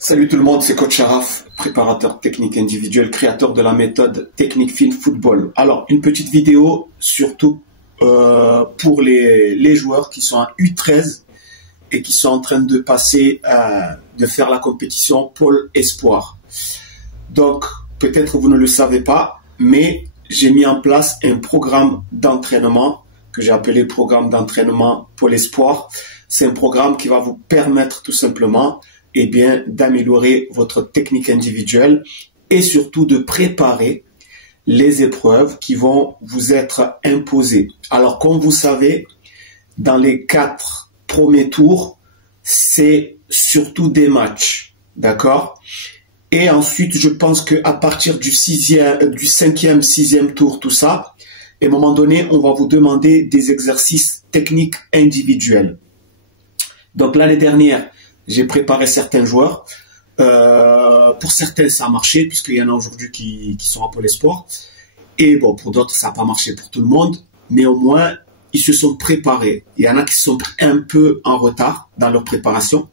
Salut tout le monde, c'est Coach Sharaf, préparateur technique individuel, créateur de la méthode Technique Fit Football. Alors, une petite vidéo surtout pour les joueurs qui sont à U13 et qui sont en train de passer, de faire la compétition Pôle Espoir. Donc, peut-être vous ne le savez pas, mais j'ai mis en place un programme d'entraînement que j'ai appelé programme d'entraînement Pôle Espoir. C'est un programme qui va vous permettre tout simplement d'améliorer votre technique individuelle et surtout de préparer les épreuves qui vont vous être imposées. Alors, comme vous savez, dans les 4 premiers tours, c'est surtout des matchs, d'accord? Et ensuite, je pense qu'à partir du 5e, 6e tour, tout ça, à un moment donné, on va vous demander des exercices techniques individuels. Donc, l'année dernière, j'ai préparé certains joueurs. Pour certains, ça a marché, puisqu'il y en a aujourd'hui qui sont à Pôle Espoir. Et bon, pour d'autres, ça n'a pas marché pour tout le monde. Mais au moins, ils se sont préparés. Il y en a qui sont un peu en retard dans leur préparation.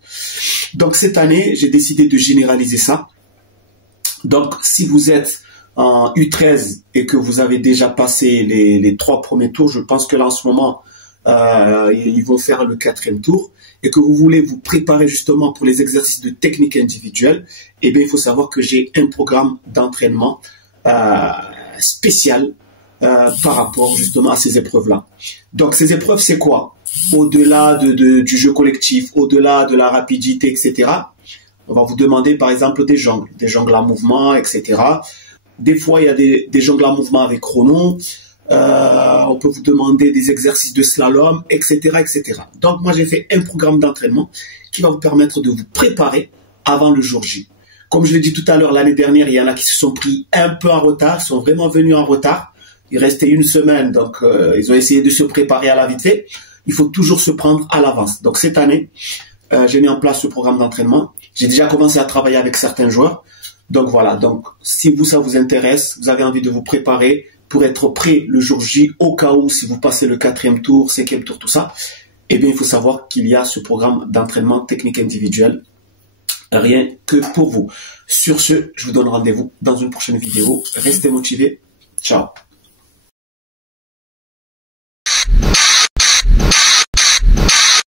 Donc, cette année, j'ai décidé de généraliser ça. Donc, si vous êtes en U13 et que vous avez déjà passé les 3 premiers tours, je pense que là, en ce moment, ils vont faire le 4e tour, et que vous voulez vous préparer justement pour les exercices de technique individuelle, eh bien, il faut savoir que j'ai un programme d'entraînement spécial par rapport justement à ces épreuves-là. Donc, ces épreuves, c'est quoi? Au-delà du jeu collectif, au-delà de la rapidité, etc., on va vous demander par exemple des jongles à mouvement, etc. Des fois, il y a des jongles à mouvement avec chrono. On peut vous demander des exercices de slalom, etc., etc. Donc, moi, j'ai fait un programme d'entraînement qui va vous permettre de vous préparer avant le jour J. Comme je l'ai dit tout à l'heure, l'année dernière, il y en a qui se sont pris un peu en retard, sont vraiment venus en retard. Il restait une semaine, donc ils ont essayé de se préparer à la vite fait. Il faut toujours se prendre à l'avance. Donc, cette année, j'ai mis en place ce programme d'entraînement. J'ai déjà commencé à travailler avec certains joueurs. Donc, voilà. Donc, si ça vous intéresse, vous avez envie de vous préparer pour être prêt le jour J, au cas où, si vous passez le 4e tour, 5e tour, tout ça, eh bien, il faut savoir qu'il y a ce programme d'entraînement technique individuel, rien que pour vous. Sur ce, je vous donne rendez-vous dans une prochaine vidéo. Restez motivés. Ciao.